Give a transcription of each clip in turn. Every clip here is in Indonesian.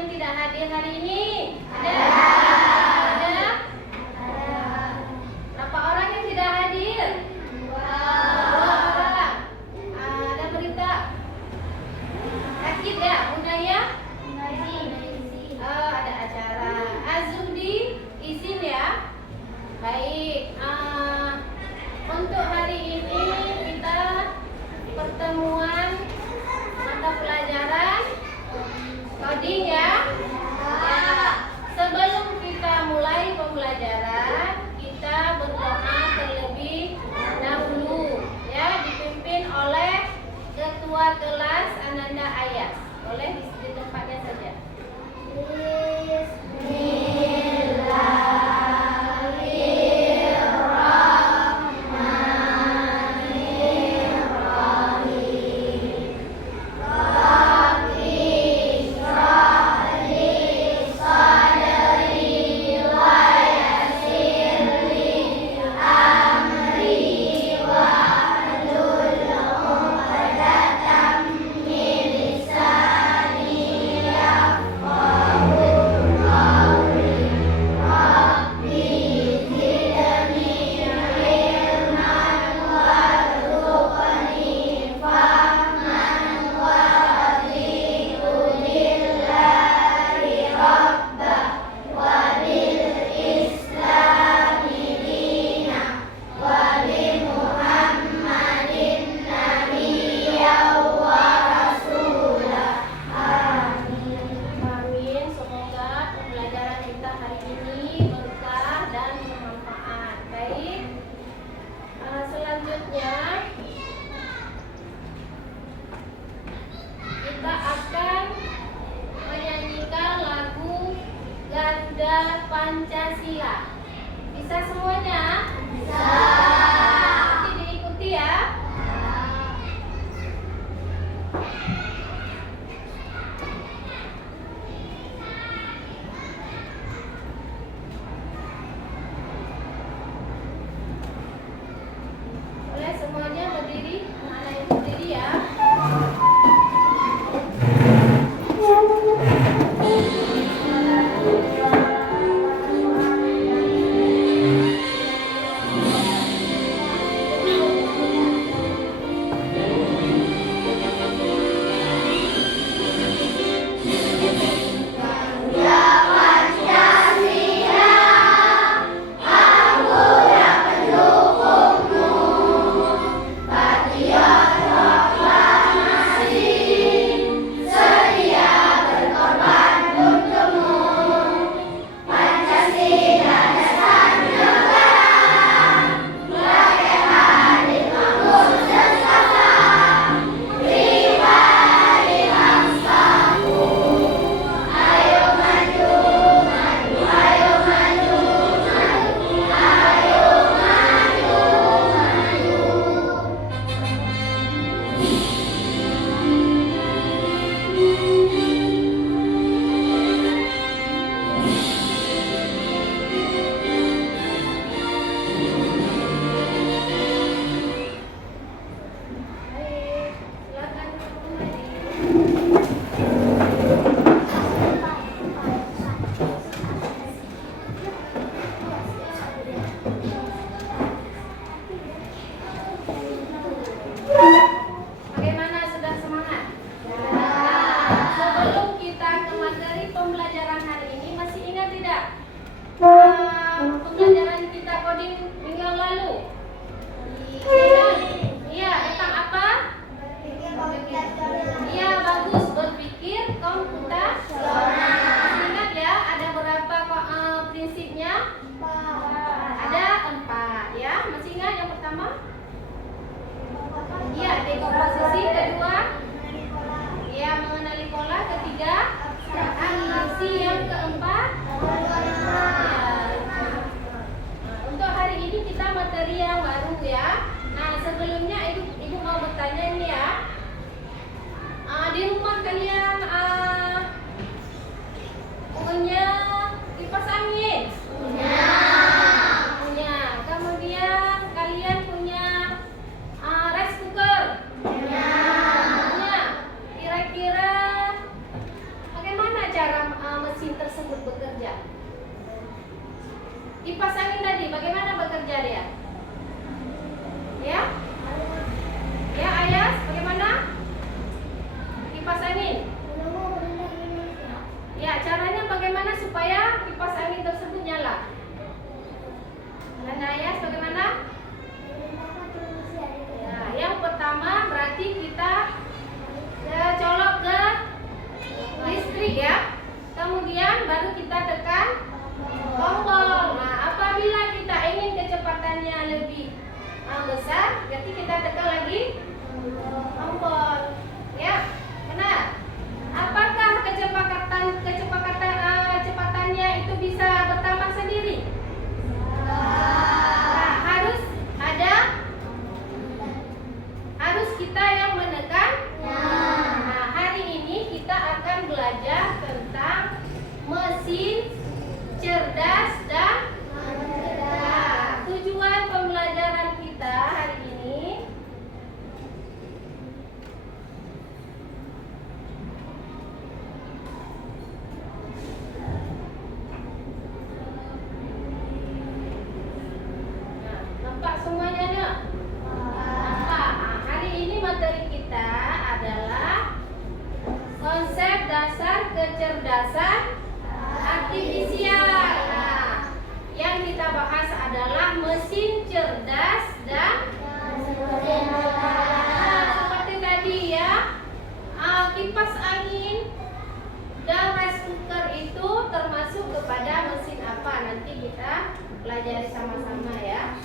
yang tidak hadir hari ini? Ada? Ada? Berapa orang yang tidak hadir? Dua orang. Ada berita? Sakit ya, Bunda ya? Ada acara. Azudi izin ya. Baik. Untuk hari ini kita pertemuan mata pelajaran coding ya. Sebelum kita mulai pembelajaran, kita berdoa terlebih dahulu ya, dipimpin oleh ketua kelas Ananda Ayas. Boleh di tempatnya saja. Pancasila. Bisa semuanya? Bisa. Nanti diikuti ya. Boleh semuanya berdiri? Anak ibu berdiri ya. Pembelajaran kita coding minggu yang lalu. Iya, tentang apa? Iya, bagus. Berpikir komputasional. Ingat ya, ada berapa prinsipnya? Ada 4 ya. Masih ingat yang pertama? Iya, dekomposisi. Kedua, ya mengenali pola. Ketiga, abstraksi. Yang keempat, untuk hari ini kita materi yang baru ya. Nah, sebelumnya ibu mau bertanya nih ya. Di rumah kalian punya kipas angin? Punya. Kemudian kalian punya rice cooker? kecerdasan artifisial. Nah, yang kita bahas adalah mesin cerdas dan seperti tadi ya, kipas angin dan rice cooker itu termasuk kepada mesin apa? Nanti kita pelajari sama-sama ya.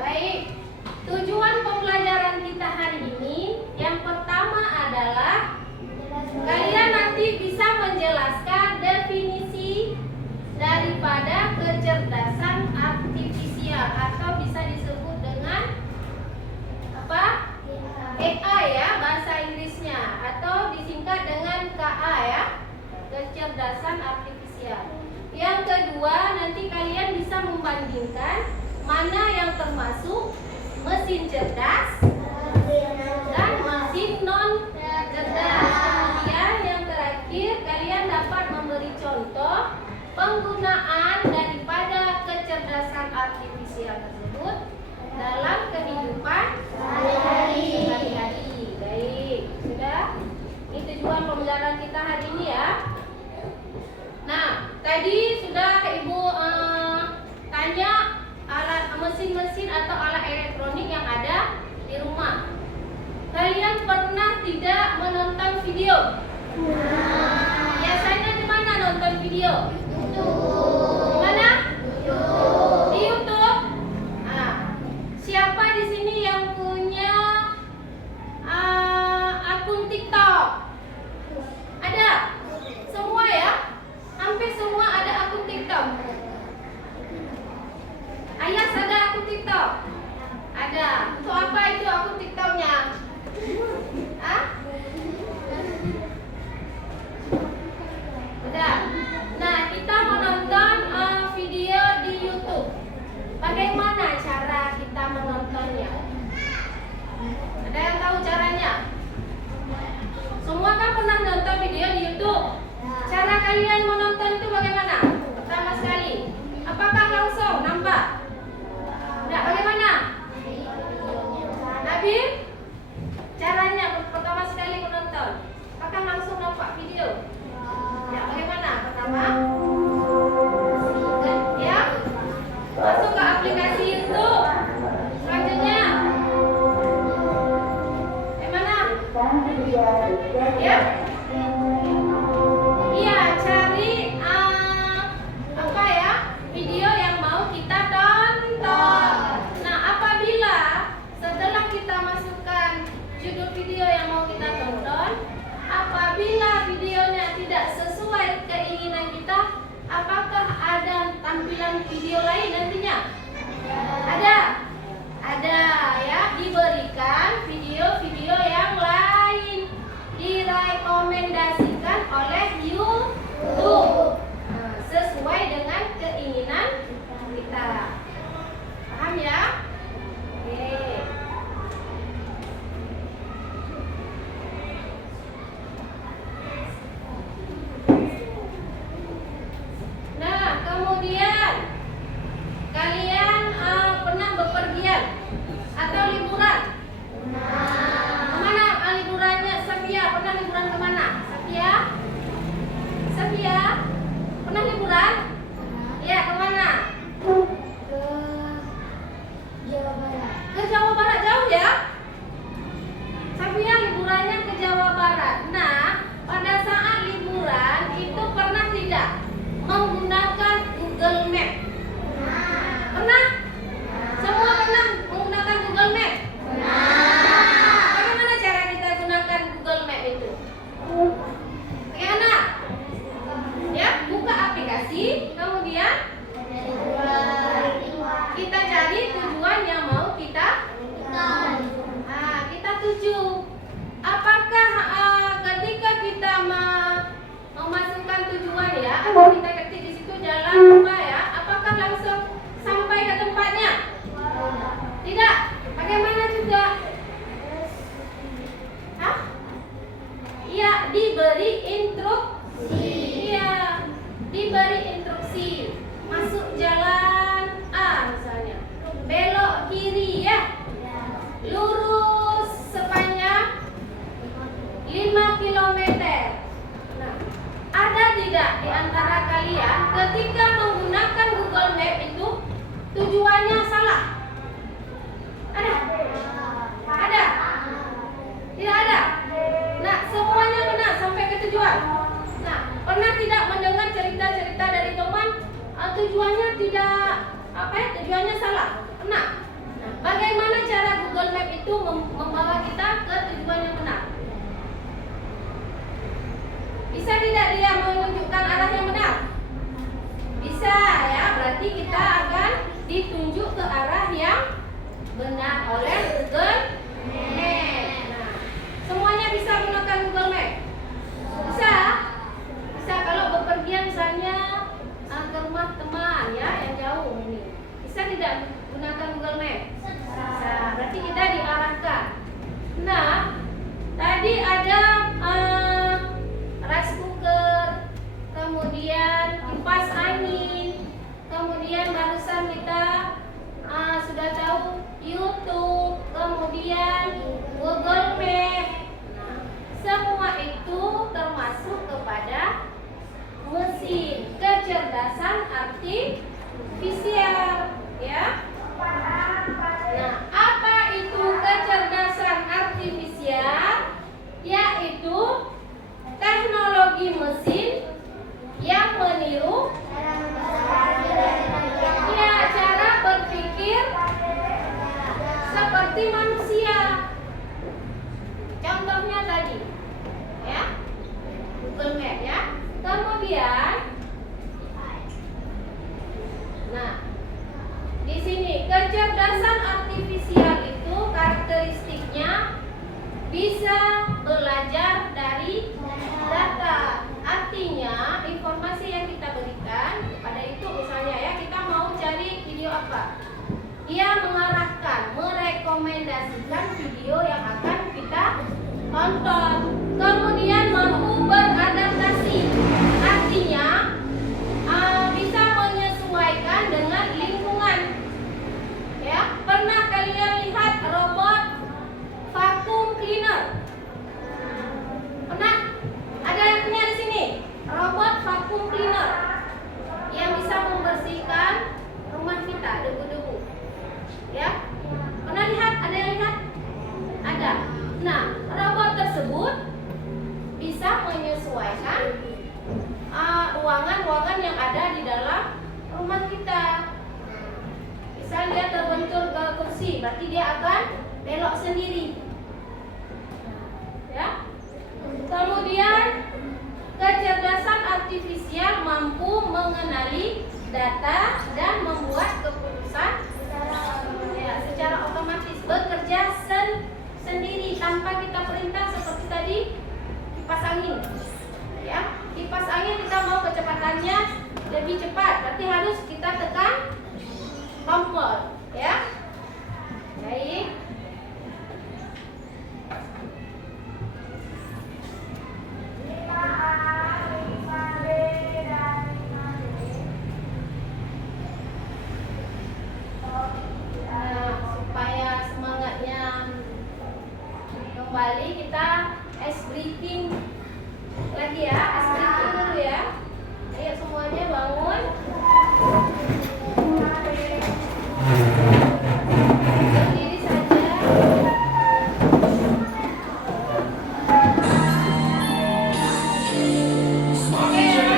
Baik, tujuan pembelajaran kita hari ini yang pertama adalah kalian nanti bisa menjelaskan definisi daripada kecerdasan artifisial atau bisa disebut dengan apa? AI ya, bahasa Inggrisnya, atau disingkat dengan KA ya, kecerdasan artifisial. Yang kedua, nanti kalian bisa membandingkan mana yang termasuk mesin cerdas dan mesin non cerdas. Kemudian yang terakhir, kalian dapat memberi contoh penggunaan daripada kecerdasan artifisial tersebut dalam kehidupan sehari-hari. Baik, sudah. Ini tujuan pembelajaran kita hari ini ya. Nah, tadi sudah Ibu tanya alat mesin-mesin atau alat elektronik yang ada di rumah. Kalian pernah tidak menonton video? Biasanya di mana nonton video? Di mana? Di YouTube. Nah, siapa di sini yang punya akun TikTok? Ada? Semua ya? Hampir semua ada akun TikTok. Ayas ada akun TikTok? Ada. Untuk apa itu akun TikToknya? Hah? Udah. Nah, kita menonton video di YouTube. Bagaimana cara kita menontonnya? Ada yang tahu caranya? Semua kan pernah nonton video di YouTube. Cara kalian menonton itu bagaimana? Pertama sekali, apakah langsung nampak? Tidak, bagaimana? Nabil? Caranya pertama sekali menonton, apakah langsung nampak video? Ya, bagaimana? Pertama, ya, masuk ke aplikasi YouTube. Selanjutnya, bagaimana? Ya, iya, cari apa ya, video yang mau kita tonton. Nah, apabila setelah kita masukkan judul video yang mau kita tonton, apabila videonya tidak sesuai keinginan kita, apakah ada tampilan video lain nantinya? Ada ya, diberikan video-video yang lain, direkomendasikan oleh YouTube sesuai dengan keinginan kita. Paham ya? Oke. Nah, kemudian kalian pernah bepergian atau liburan? Kemana liburannya? Safia pernah liburan kemana? Safia pernah liburan? Ya, kemana? Ke Jawa Barat jauh ya? Safia liburannya ke Jawa Barat. Nah, pada saat liburan itu pernah tidak menggunakan Google Map? Pernah? Semua pernah menggunakan Google Map? Bagaimana cara kita gunakan Google Map itu? Bagaimana? Ya, buka aplikasi, kemudian kita cari tujuan yang mau kita tuju. Apakah ketika kita memasukkan tujuan ya, atau kita ketik di situ jalan apa ya, apakah langsung sampai ke tempatnya? Tidak. Bagaimana juga? Iya, diberi instruksi. Iya, diberi instruksi. Masuk jalan A misalnya, belok kiri ya, lurus sepanjang 5 km. Nah, itu membawa kita ke tujuan yang benar. Bisa tidak dia menunjukkan arah yang benar? Bisa ya, berarti kita akan ditunjuk ke arah yang benar oleh Google Map. Nah, semuanya bisa menggunakan Google Map? Bisa? Bisa kalau bepergian misalnya ke rumah teman ya yang jauh ini. Bisa tidak menggunakan Google Map? Bisa. Berarti kita diarahkan. Nah, tadi ada rice cooker, kemudian kipas angin, kemudian barusan kita sudah tahu YouTube, kemudian Google Map. Nah, semua itu termasuk kepada mesin kecerdasan artifisial, ya. Nah, apa itu kecerdasan artifisial? Yaitu teknologi mesin yang meniru ya cara berpikir seperti manusia. Contohnya tadi, ya, Google Map ya. Kemudian, nah, di sini kecerdasan artifisial itu karakteristiknya bisa belajar dari data. Artinya informasi yang kita berikan kepada itu, misalnya ya, kita mau cari video apa, dia mengarahkan, merekomendasikan video yang akan kita tonton. Kemudian mampu beradaptasi, artinya bisa menyesuaikan dengan lingkungan. Ya, pernah kalian lihat robot vacuum cleaner? Pernah? Ada yang punya di sini? Robot vacuum cleaner yang bisa membersihkan rumah kita, debu-debu. Ya? Pernah lihat? Ada yang lihat? Ada. Nah, robot tersebut bisa menyesuaikan ruangan-ruangan yang ada di dalam rumah kita. Misal dia terbentur ke kursi, berarti dia akan belok sendiri. Ya. Kemudian kecerdasan artifisial mampu mengenali data dan membuat keputusan ya, secara otomatis, bekerja sendiri tanpa kita perintah, seperti tadi kipas angin. Ya, kipas angin kita mau kecepatannya lebih cepat, berarti harus kita tekan tombol, ya. Baik. Kembali kita ice breathing lagi ya, ice breathing dulu ya. Ayo semuanya bangun. Berdiri saja. Oke ya.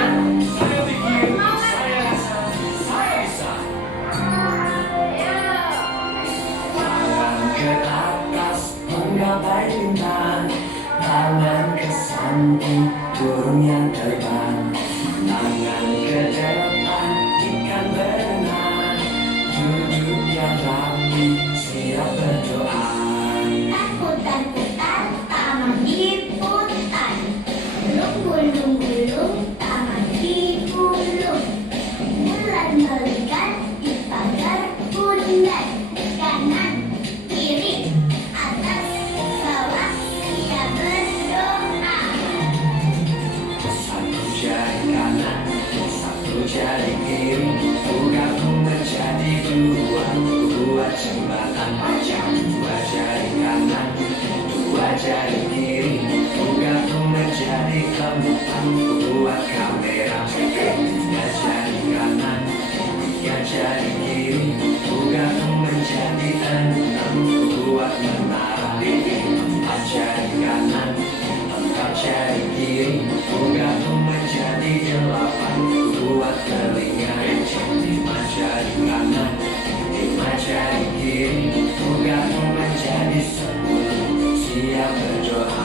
Tangan ke samping, burung yang terbang. Tangan ke depan, ikan berenang. Duduk yang rapi, siap berdoa. Putar-putar, taman diputar. Gulung-gulung, taman digulung. Bulan melihat di pagar bundar. Kanan, kiri, atas, bawah, dia berdoa. Satu jari kanan, satu jari Terima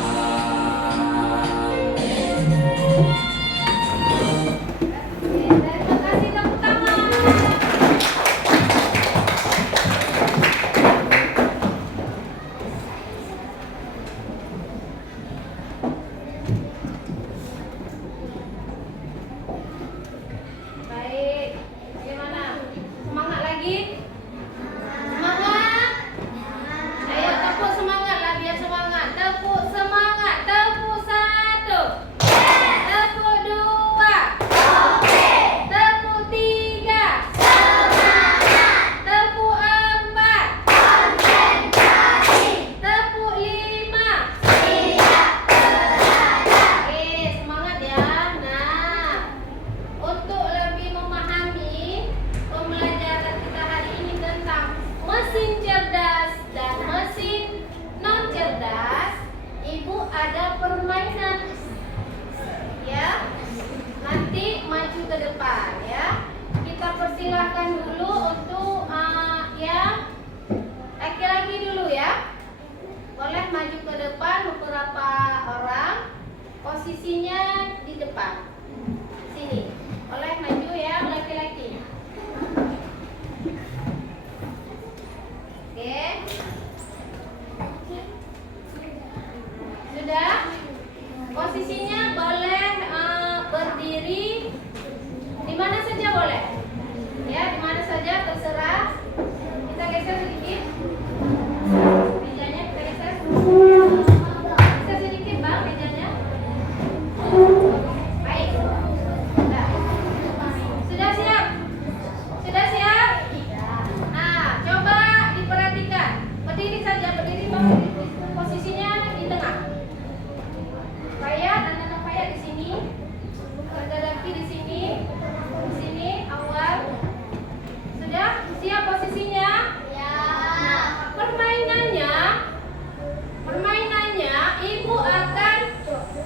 kasih, tepuk tangan. Baik, bagaimana? Semangat lagi? Semangat? Ayo tepuk semangat lah, biar semangat. Tepuk semangat. Tepuk 1, tepuk 2, tepuk 3, tepuk 4, tepuk 5. Semangat ya. Nah, untuk lebih memahami pembelajaran kita hari ini tentang mesin cerdas dan mesin non cerdas, Ibu ada permainan. Ya. Nanti maju ke depan ya. Kita persilahkan dulu untuk yang laki-laki dulu ya. Boleh maju ke depan beberapa orang. Posisinya di depan. Sini. Boleh maju ya laki-laki. Oke. Sudah? Posisinya boleh berdiri di mana saja boleh. Ya, di mana saja terserah. Kita geser sedikit. Mejanya kita geser. Geser sedikit, Bang, mejanya. Baik. Sudah siap? Sudah siap? Nah, coba diperhatikan. Berdiri saja, berdiri Bang. Posisinya di tengah. Fayat, anak-anak Fayat di sini. Ada lagi di sini. Di sini awal. Sudah siap posisinya? Ya. Permainannya Ibu akan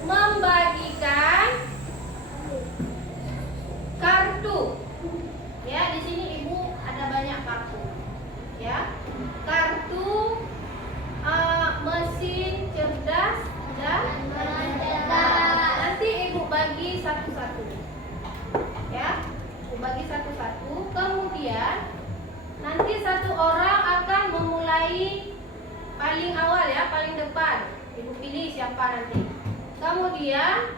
membagikan kartu. Ya, di sini Ibu ada banyak kartu. Ya. Kartu mesin cerdas dan nanti Ibu bagi satu-satu. Ya. Ibu bagi satu-satu. Kemudian nanti satu orang akan memulai paling awal ya, paling depan. Ibu pilih siapa nanti. Kemudian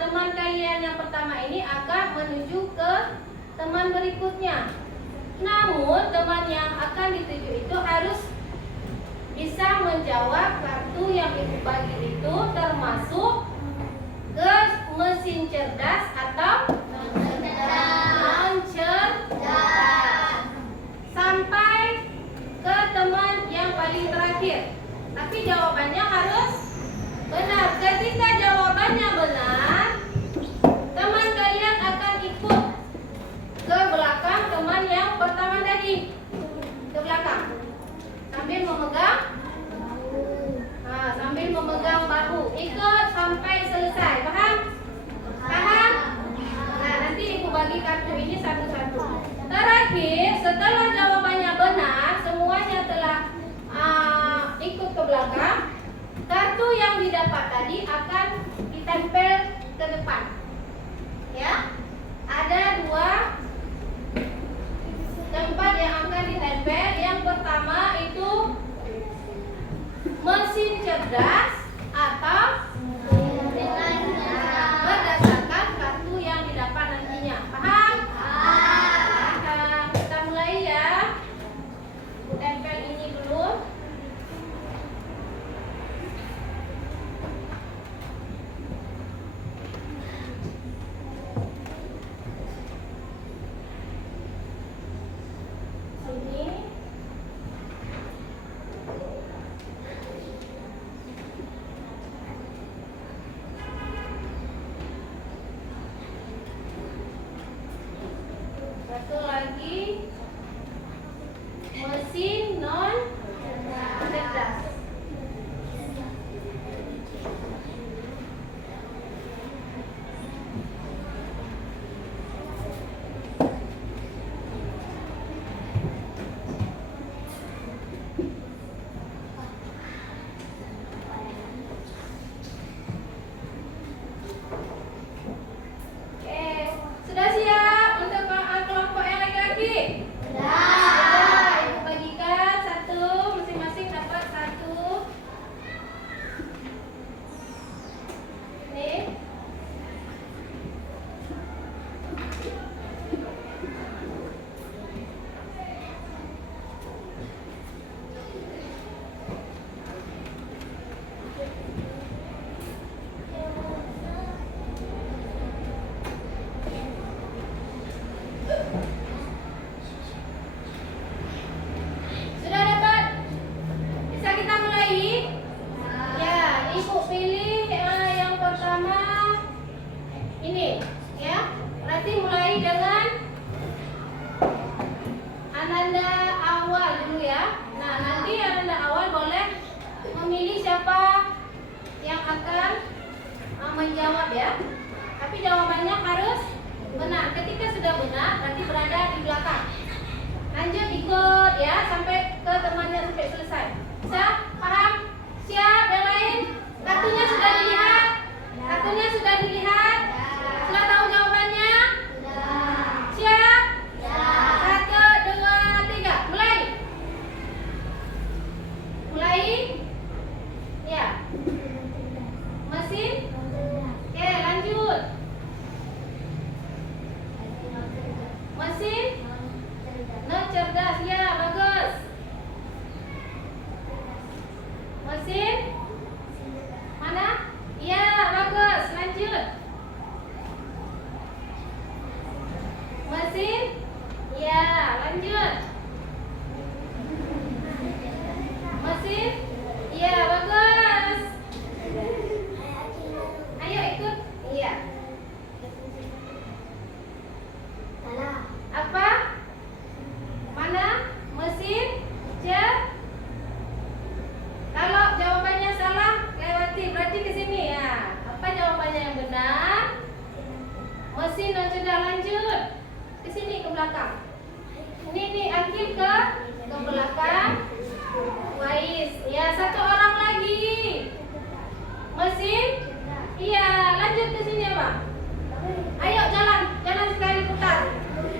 teman kalian yang pertama ini akan menuju ke teman berikutnya. Namun teman yang akan dituju itu harus bisa menjawab kartu yang Ibu bagi itu termasuk ke mesin cerdas atau non cerdas. Sampai ke teman yang paling terakhir. Tapi jawabannya harus benar. Ketika jawabannya benar, teman kalian akan ikut ke belakang teman yang pertama tadi. Ke belakang. Sambil memegang sambil memegang bahu. Ikut sampai selesai. Paham? Paham? Nah, nanti Ibu bagi kartu ini satu-satu. Terakhir, setelah jawabannya benar, semuanya telah ikut ke belakang. Kartu yang didapat tadi akan ditempel ke depan. Ya. Ada 2 tempat yang akan ditempel. Yang pertama itu mesin cerdas atau berdasarkan kartu yang didapat nantinya. Paham? Paham. Kita mulai ya. Tempel ini dulu. Sini. ya. Tapi jawabannya harus benar. Ketika sudah benar, berarti berada di belakang. Lanjut ikut ya sampai ke temannya sampai selesai. Bisa? Paham? Siap? Yang lain? Kartunya sudah dilihat? Kartunya sudah dilihat? Sudah tahu jawabannya? Siap? 1, 2, 3. Mulai. Mulai. Ya. Mesin? Oke, lanjut. Mesin? No cerdas, ya bagus. Mesin? Mana? Iya, bagus. Lanjut. Mesin? Iya, lanjut. Mesin? Iya, bagus. Ayo ikut. Iya. Apa? Mana? Mesin? Kalau jawabannya salah, lewati. Berarti ke sini ya. Apa jawabannya yang benar? Mesin dan sudah lanjut. Ke sini ke belakang. Ini Akil ke belakang. Wais. Ya, satu orang lagi. Mesin? Iya, lanjut ke sini ya, Pak. Ayo jalan sekali putar.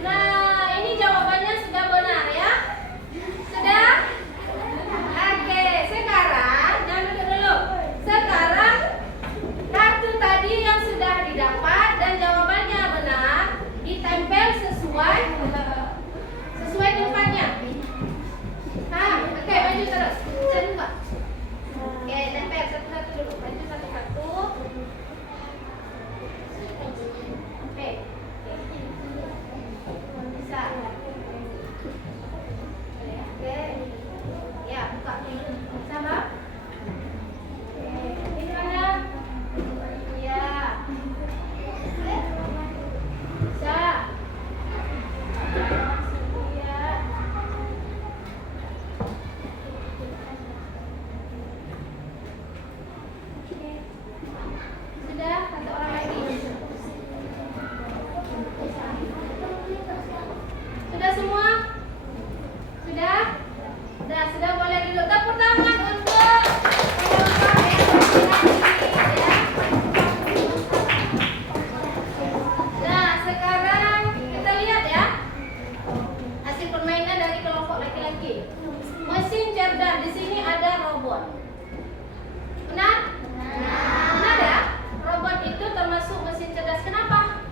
Nah, ini jawabannya sudah benar ya. Sudah? Oke, sekarang jangan duduk dulu. Sekarang kartu tadi yang sudah didapat dan jawabannya benar ditempel sesuai tempatnya. Paham? Oke, maju terus. Saya buka. Oke, tempel satu-satu dulu. Maju satu-satu. Oke. Bisa. Oke. Ya, buka. Sama. Ini mana? Ya. Bisa. Ya. Sudah, satu orang lagi. Sudah semua? Sudah? Sudah boleh duduk. Tepuk tangan untuk ya. Nah, sekarang kita lihat ya hasil permainan dari kelompok laki-laki. Mesin cerdas, di sini ada robot. Benar? Benar ya? Robot itu termasuk mesin cerdas. Kenapa?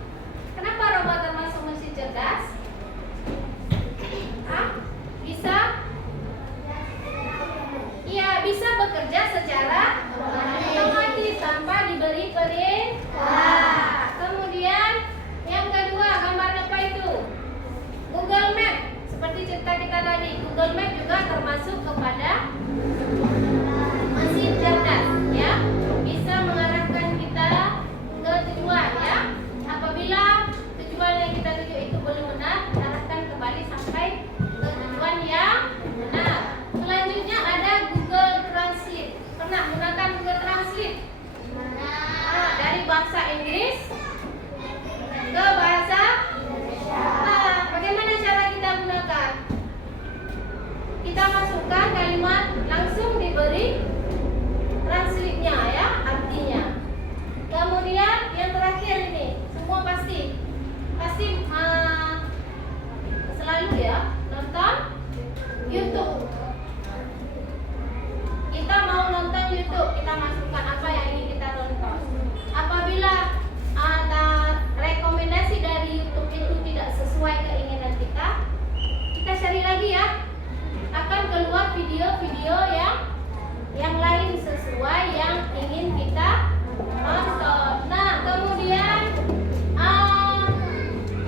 Kenapa robot termasuk mesin cerdas? Bisa? Iya, bisa bekerja secara otomatis tanpa diberi perintah. Kemudian yang kedua, gambarnya apa itu? Google Map. Seperti cerita kita tadi, Google Map juga termasuk kepada mesin cerdas ya. Bisa mengarahkan kita ke tujuan ya. Apabila tujuan yang kita tuju itu belum benar, arahkan kembali sampai ke tujuan yang benar. Selanjutnya ada Google Translate. Pernah menggunakan Google Translate? Dari bahasa Inggris ke bahasa bagaimana cara kita gunakan? Kita masukkan kalimat, langsung diberi translate-nya ya, artinya. Kemudian yang terakhir ini, semua pasti selalu ya nonton YouTube. Kita mau nonton YouTube, kita masukkan apa yang ingin kita tonton. Apabila rekomendasi dari YouTube itu tidak sesuai keinginan kita cari lagi ya. Akan keluar video-video yang lain sesuai yang ingin kita tonton. Nah, kemudian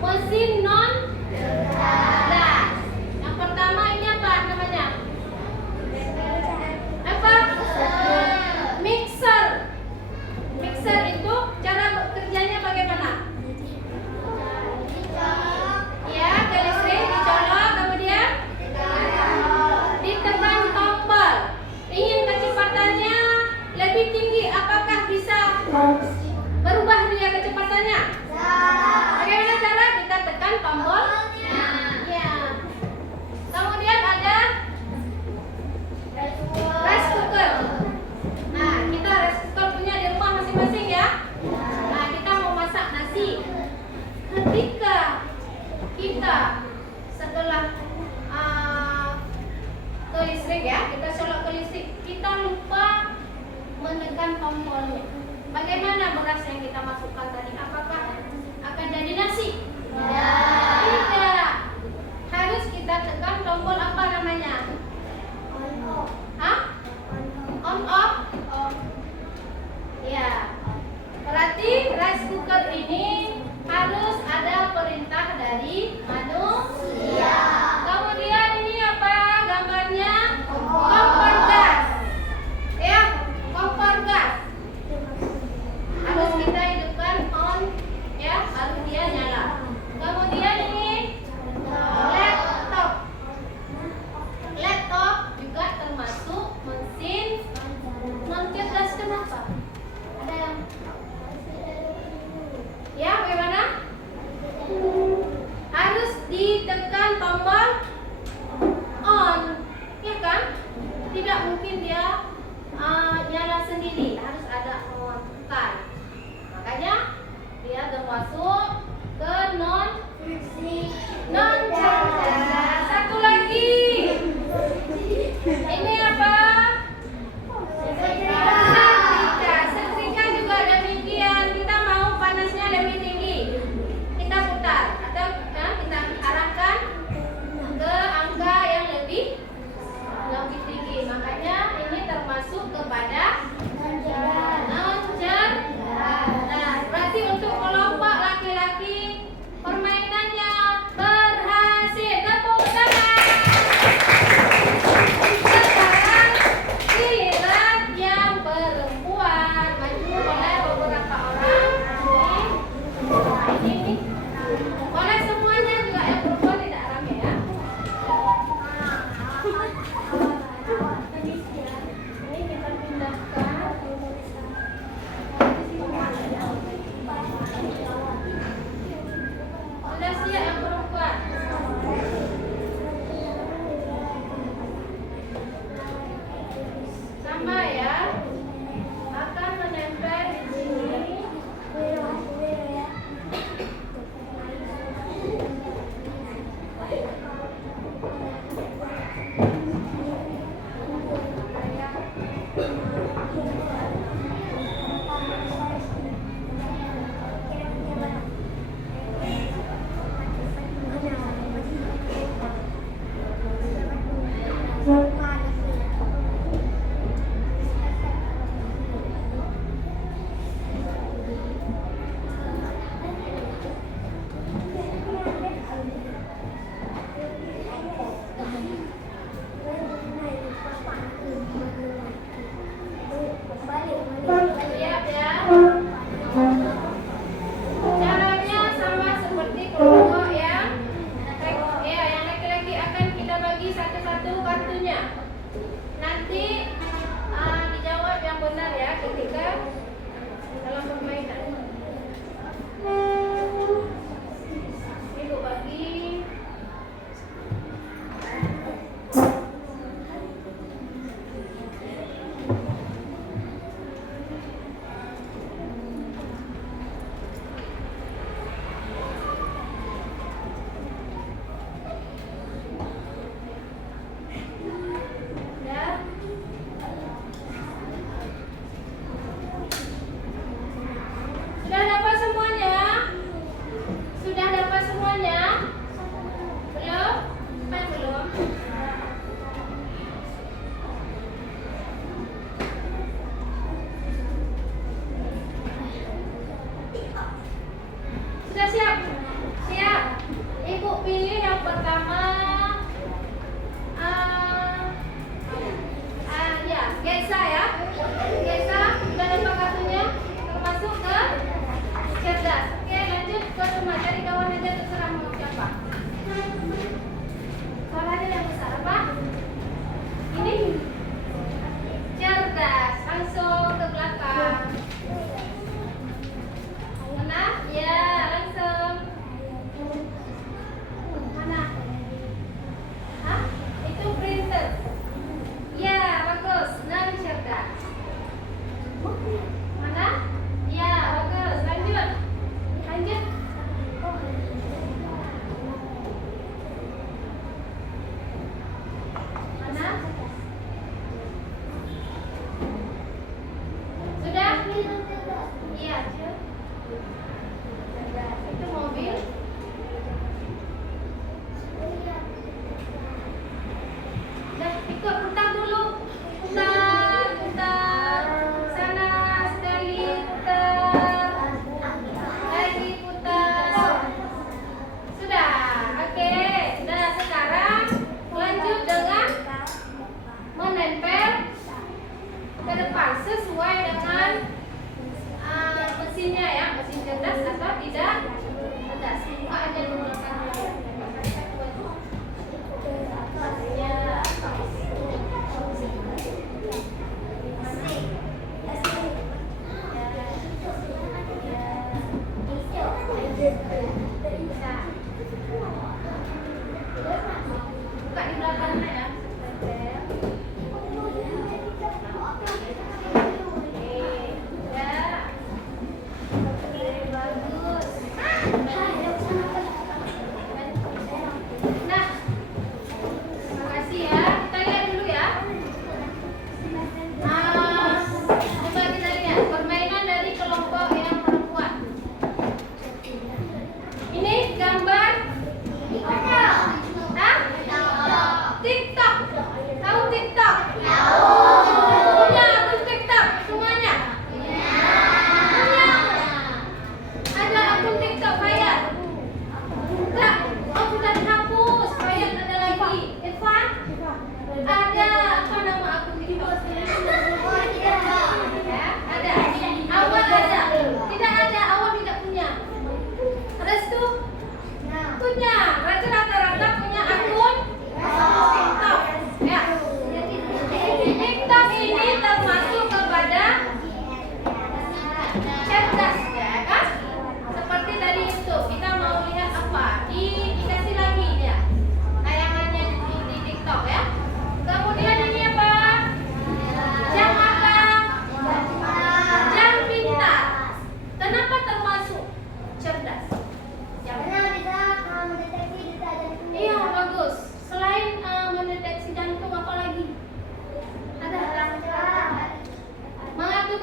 mesin non cerdas. Yang pertama ini apa namanya? Apa? Mixer. Mixer itu cara kerjanya bagaimana? Ya, ke listrik dicolok, kemudian ditekan tombol. Ingin kecepatannya lebih tinggi, apakah bisa berubah tekan tombolnya. Bagaimana beras yang kita masukkan tadi? Apakah akan jadi nasi? Tidak. Harus kita tekan tombol apa namanya? Hah? On off? Ya. Berarti rice cooker ini harus ada perintah dari manusia. Kemudian ini apa gambarnya? Kompor gas. Ya, kompor gas. Harus kita hidupkan on, ya, baru dia nyala. Kemudian ini laptop. Laptop juga termasuk mesin non cerdas. Kenapa? Ada yang ya, bagaimana? Harus ditekan tombol on, ya kan? Tidak mungkin dia nyala sendiri, harus ada on tekan. Makanya dia termasuk ke non cerdas. Satu lagi, ini apa? Setrika juga demikian. Kita mau panasnya lebih tinggi, kita putar atau kita arahkan ke angka yang lebih tinggi. Makanya ini termasuk kepada non cerdas. Nah, berarti untuk kelompok laki-laki permainannya berhasil. Tepuk tangan. Sekarang giliran yang perempuan, maju oleh beberapa orang. Ini boleh semuanya juga yang perempuan, tidak rame ya. Ini kita pindahkan. Sudah siap yang perempuan? Sama ya. Akan menempel di sini. Siap ya. Caranya sama seperti kelompok yang laki-laki akan kita bagi satu-satu kartunya. Nanti dijawab yang benar ya ketika dalam permainan. Ibu bagi. Ya. Sudah dapat semuanya? Sudah dapat semuanya? Belum? Apa yang belum? Sudah siap? Siap. Ibu pilih yang pertama. Ya, Gesa ya. Gesa, sudah dapat kartunya? Termasuk ke cerdas. Oke, lanjut ke rumah. Cari kawan aja, terserah mau siapa. Suaranya yang besar apa? Ini cerdas. Langsung ke belakang. Mana? Ya, langsung. Mana? Hah? Itu printer. Ya, bagus. Non cerdas. Mana? Ya, bagus. Lanjut. Lanjut. Mana?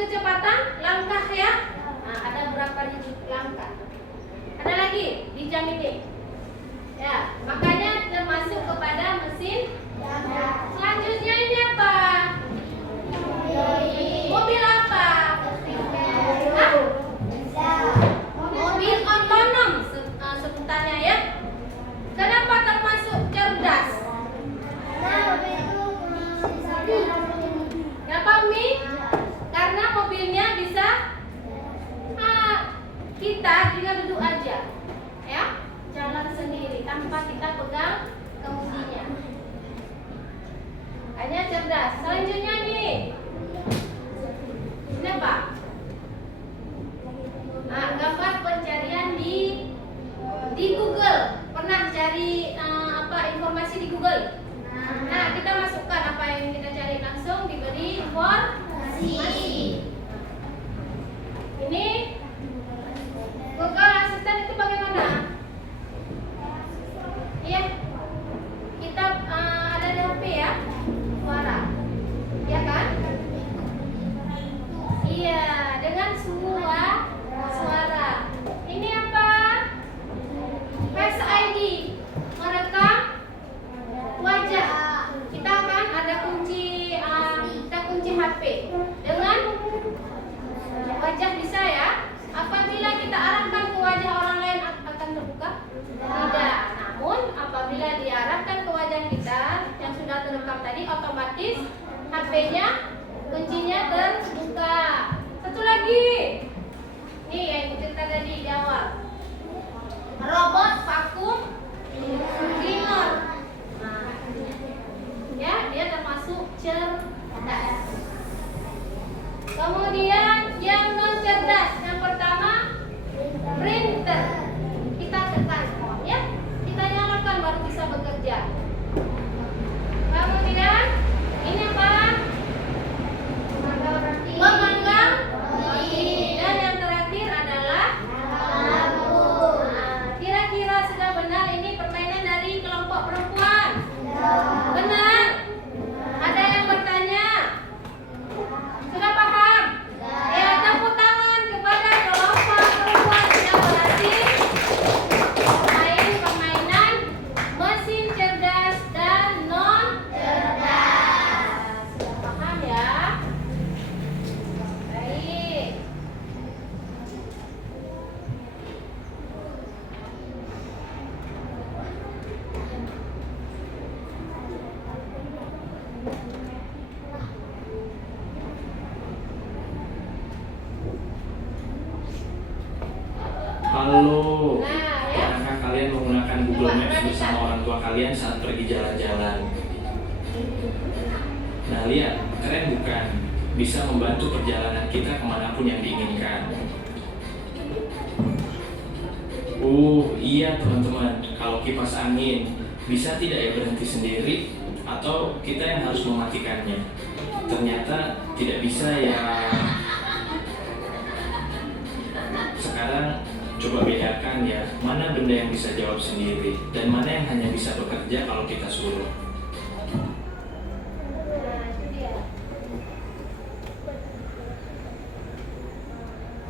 kecepatan langkah ya. Nah, ada berapa ribu langkah? Ada lagi di jam ini. Ya, makanya termasuk kepada mesin. Selanjutnya ini apa? Mobil apa? Hah? Mobil otonom sebutannya ya. Kenapa termasuk cerdas? Kenapa Mi? Karena mobilnya bisa kita juga duduk aja, ya, jalan sendiri tanpa kita pegang kemudinya. Makanya cerdas. Selanjutnya nih, ini apa? Nah, gambar pencarian di Google. Pernah cari informasi di Google? Nah, kita masukkan apa yang kita cari, langsung diberi informasi. Ini Google Assistant itu bagaimana? Iya, kita ada di HP ya, suara, ya kan? Iya, dengan suara. Ini apa? Face ID, merekam wajah. Kita kan ada kunci, kita kunci HP dengan wajah bisa ya. Apabila kita arahkan ke wajah orang lain akan terbuka? Tidak. Namun apabila diarahkan ke wajah kita yang sudah terekam tadi, otomatis HP-nya kuncinya terbuka. Satu lagi, nih yang cerita tadi di awal, robot vakum cleaner. Nah, ya, dia termasuk cerdas. Kemudian yang non cerdas, yang pertama printer. Kita tekan ya, kita nyalakan baru bisa bekerja. Kemudian ini apa? Memanggang roti. Dan yang terakhir adalah lampu. Nah, kira-kira sudah benar ini permainan dari kelompok perempuan? Benar? Ada yang bertanya? Sudah paham? Ya, tepuk tangan kepada kelompok perempuan yang berhasil main permainan mesin cerdas dan non cerdas. Sudah paham ya? Baik. Halo, Nah, ya. pernahkah kalian menggunakan Google Maps bersama orang tua kalian saat pergi jalan-jalan? Nah, lihat, keren bukan? Bisa membantu perjalanan kita kemanapun yang diinginkan. Iya teman-teman, kalau kipas angin bisa tidak ya berhenti sendiri, atau kita yang harus mematikannya? Ternyata tidak bisa ya. Sekarang coba bedakan ya, mana benda yang bisa jawab sendiri dan mana yang hanya bisa bekerja kalau kita suruh. Nah, itu dia.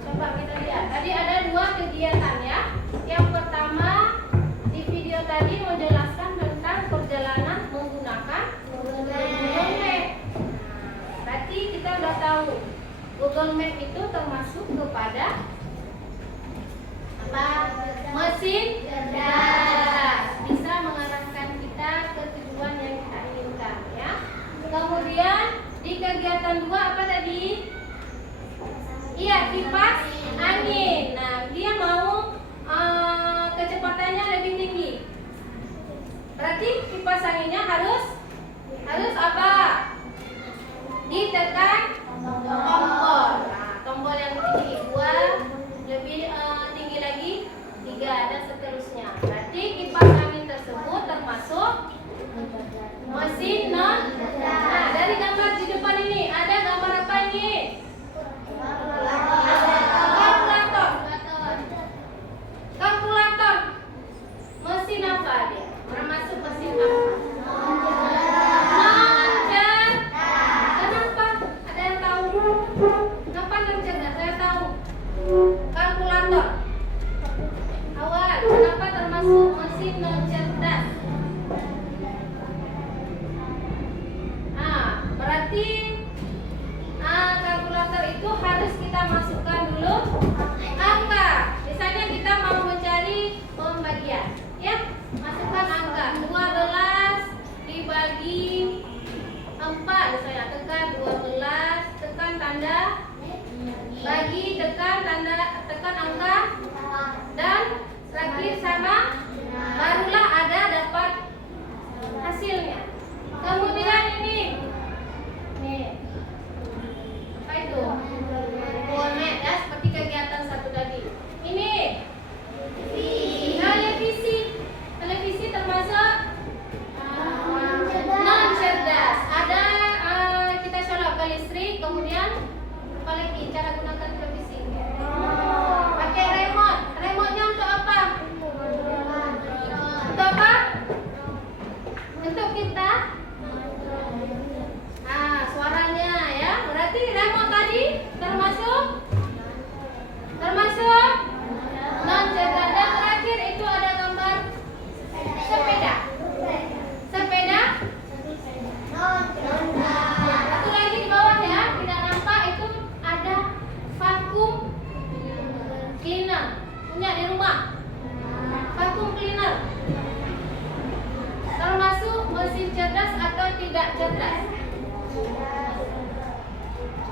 Coba kita lihat. Tadi ada dua kegiatan ya. Yang pertama di video tadi menjelaskan tentang perjalanan menggunakan Google Map. Berarti kita udah tahu Google Map itu termasuk kepada mesin cerdas, bisa mengarahkan kita ke tujuan yang kita inginkan ya. Kemudian di kegiatan 2 apa tadi? Iya, kipas angin. Nah, dia mau kecepatannya lebih tinggi. Berarti kipas anginnya harus apa? Ditekan tombol. Nah, tombol yang tinggi 2, lebih tinggi lagi 3, dan seterusnya. Berarti kipas angin tersebut termasuk mesin non. Nah, dari gambar di depan ini ada gambar apa ini? Kalkulator. Mesin apa dia? Termasuk mesin apa? Non cerdas. Kenapa? Ada yang tahu? masukkan dulu angka. Misalnya kita mau mencari pembagian, ya. Masukkan angka 12 dibagi 4, misalnya tekan 12, tekan tanda bagi, tekan angka dan terakhir sama, barulah ada dapat hasilnya. Kemudian ini nih, apa itu? Bonet ya, seperti kegiatan satu tadi. Ini televisi termasuk non cerdas. Ada kita colok ke listrik, kemudian apa lagi cara gunakan televisi? Pakai remote. Remote-nya untuk apa? Untuk apa? Untuk kita suaranya ya. Berarti remote tadi termasuk non cerdas. Dan terakhir itu ada gambar sepeda. Satu lagi di bawah ya, tidak nampak, itu ada vacuum cleaner. Punya di rumah. Vacuum cleaner. Termasuk mesin cerdas atau tidak cerdas.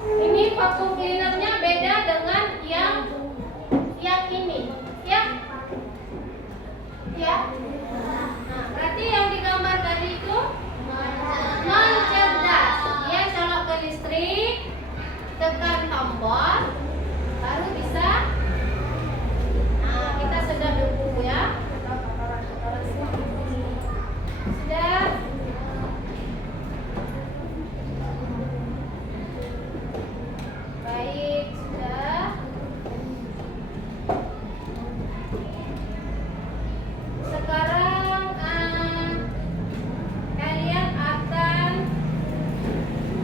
Ini vacuum cleanernya beda dengan yang ini, ya. Nah, berarti yang digambar tadi itu non cerdas. Dia colok ke listrik, tekan tombol, baru bisa. Nah, kita sedang dulu ya. Sudah. Baik, sudah. Sekarang kalian akan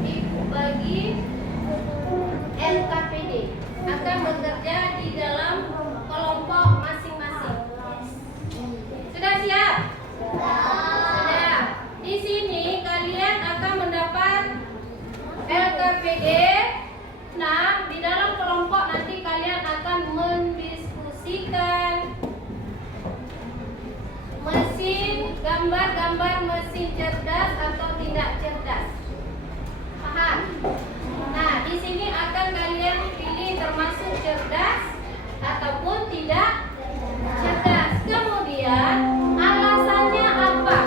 dibagi LKPD, akan bekerja di dalam kelompok masing-masing. Sudah siap? Sudah. Di sini kalian akan mendapat LKPD. Nah, di dalam kelompok nanti kalian akan mendiskusikan gambar mesin cerdas atau tidak cerdas. Paham? Nah, di sini akan kalian pilih termasuk cerdas ataupun tidak cerdas. Kemudian alasannya apa?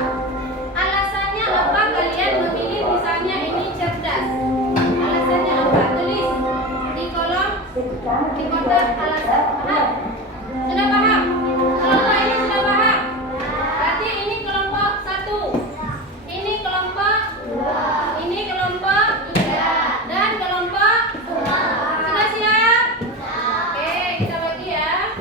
Alasannya apa kalian memilih misalnya ini cerdas? Alasannya apa? Tulis di kolom, di kotak alasan. Paham? Sudah paham? Kelompok ini sudah paham? Berarti ini kelompok 1, ini kelompok 2, ini kelompok 3, dan kelompok 4. Sudah siap? Oke, kita bagi ya.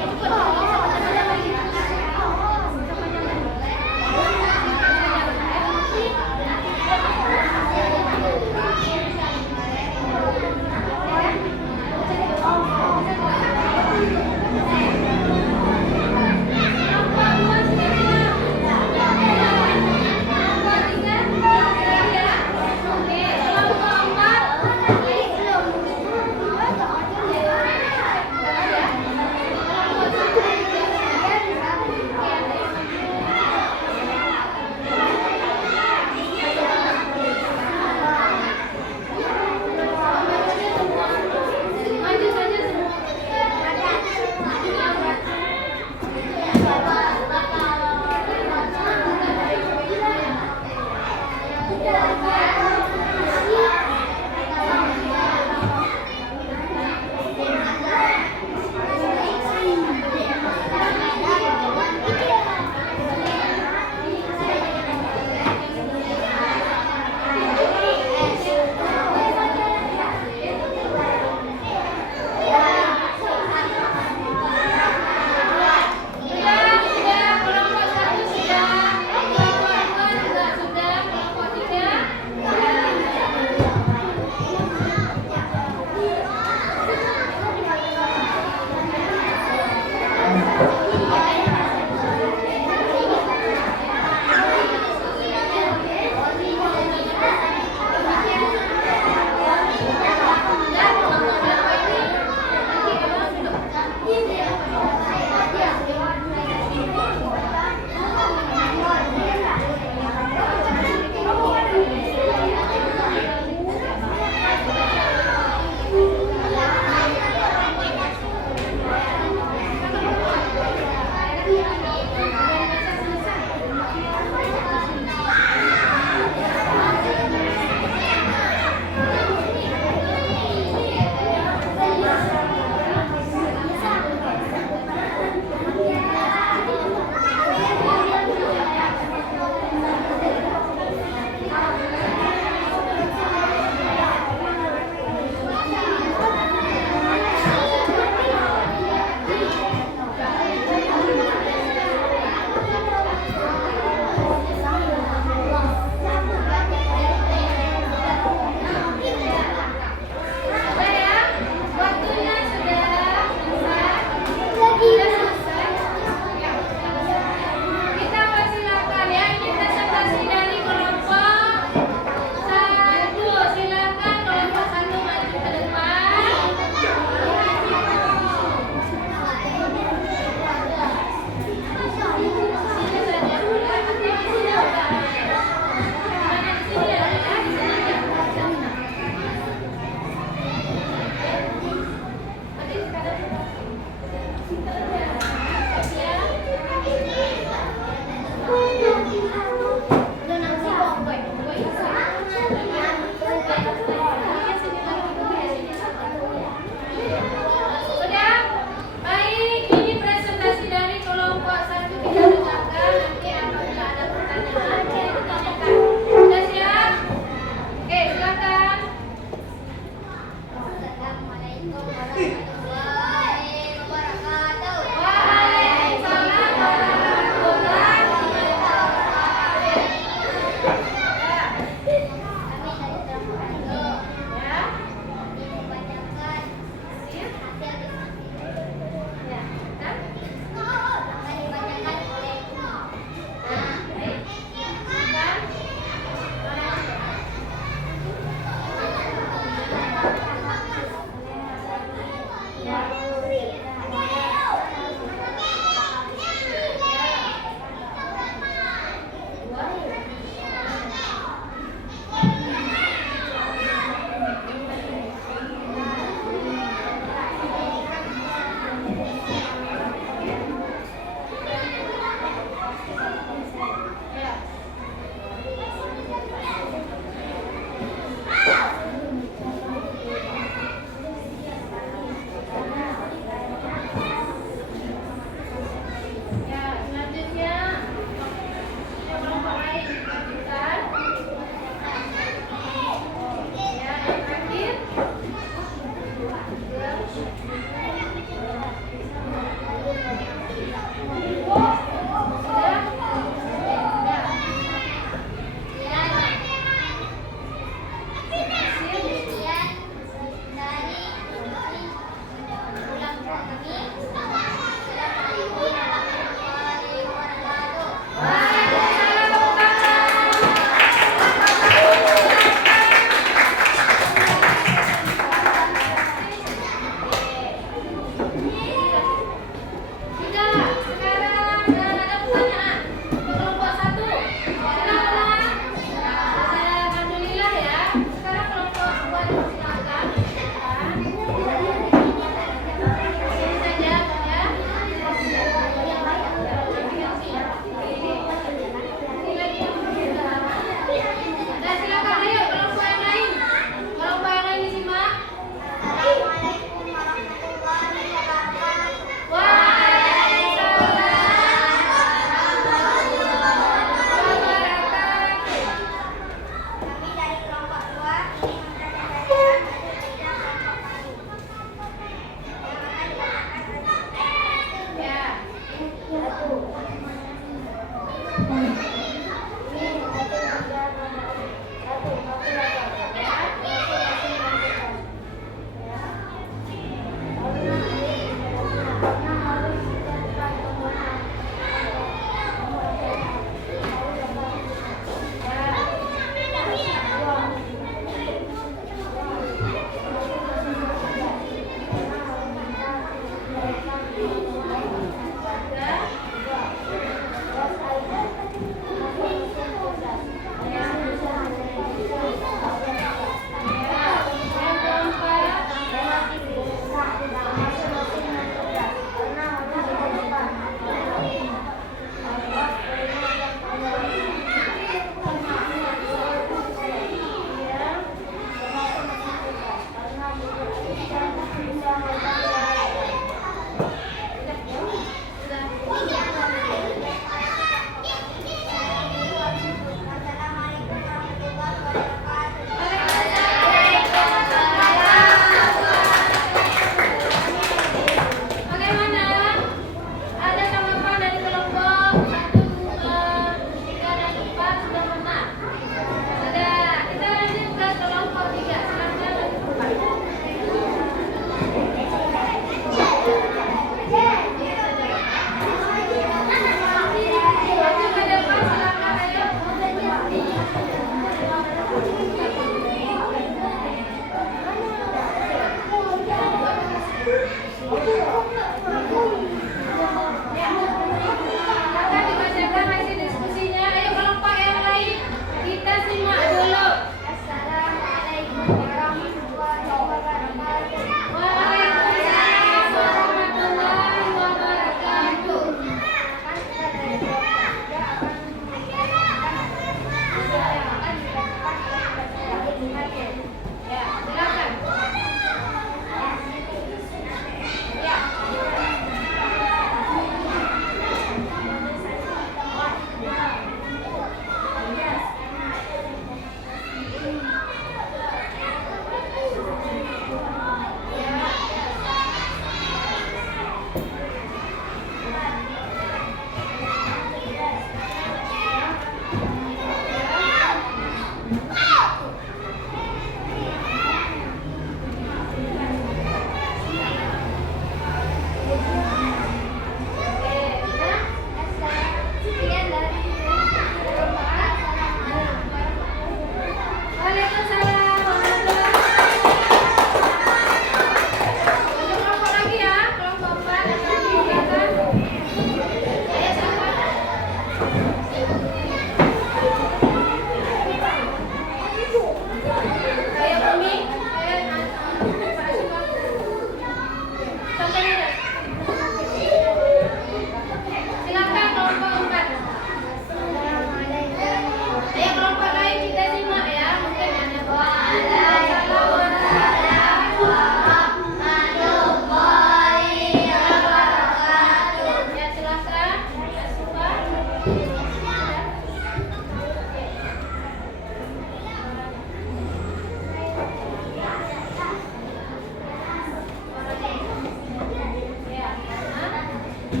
Dua.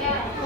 Ya.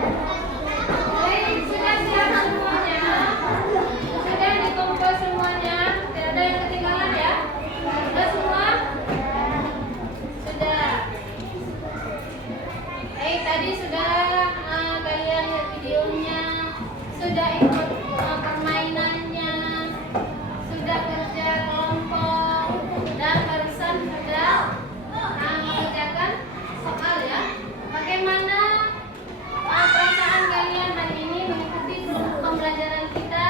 Baik, sudah siap semuanya? Sudah dikumpul semuanya? Tidak ada yang ketinggalan ya? Sudah semua? Sudah. Baik, tadi sudah kalian lihat videonya, sudah ikut permainannya, sudah kerja kelompok, dan barusan sudah mengerjakan soal ya. Bagaimana perasaan kalian hari ini mengikuti pembelajaran kita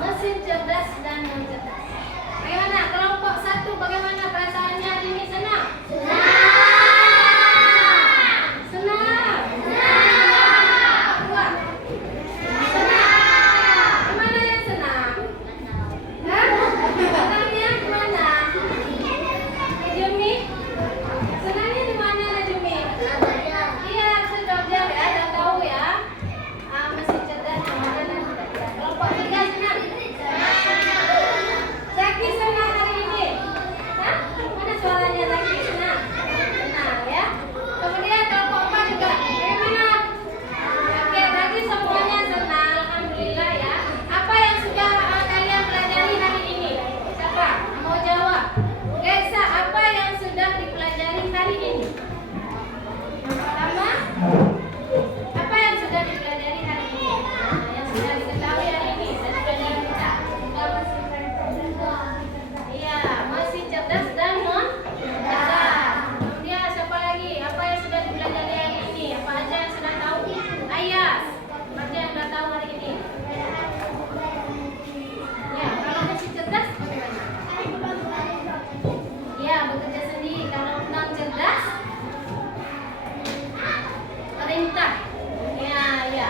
mesin cerdas dan non cerdas? Bagaimana kelompok 1? Bagaimana perasaannya hari ini? Senang? Senang. Kelompok 2? Senang. Gimana yang senang? Hah? Senangnya gimana? Najumi? Senangnya di mana Najumi? Iya, sudah belajar ya, sudah tahu ya. Mesin cerdas yang mana dan tidak. Kelompok 3 senang? Zaki senang hari ini? Hah? Mana suaranya Zaki? Senang? Senang ya. Kemudian kelompok 4 juga. Bagaimana? Oke, tadi semuanya senang. Alhamdulillah ya. Apa yang sudah kalian pelajari hari ini? Siapa? Mau jawab? Gaisa, apa yang sudah dipelajari hari ini? Pertama, apa yang sudah dipelajari hari ini? Yang sudah diketahui hari ini dan pelajaran kita. Iya, masih cerdas dan non cerdas. Kemudian siapa lagi? Apa yang sudah dipelajari hari ini? Apa aja yang sudah tahu? Ayas, apa aja yang sudah tahu hari ini? Ya, kalau masih cerdas bagaimana? Ya, bekerja sendiri. Kalau non cerdas, perintah. Ya, ya.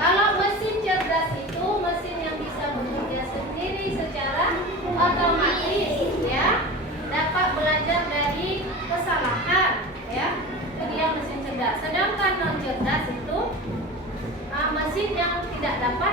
Kalau mesin cerdas itu mesin yang bisa bekerja sendiri secara otomatis, ya. Dapat belajar dari kesalahan, ya. Itu dia mesin cerdas. Sedangkan non cerdas itu mesin yang tidak dapat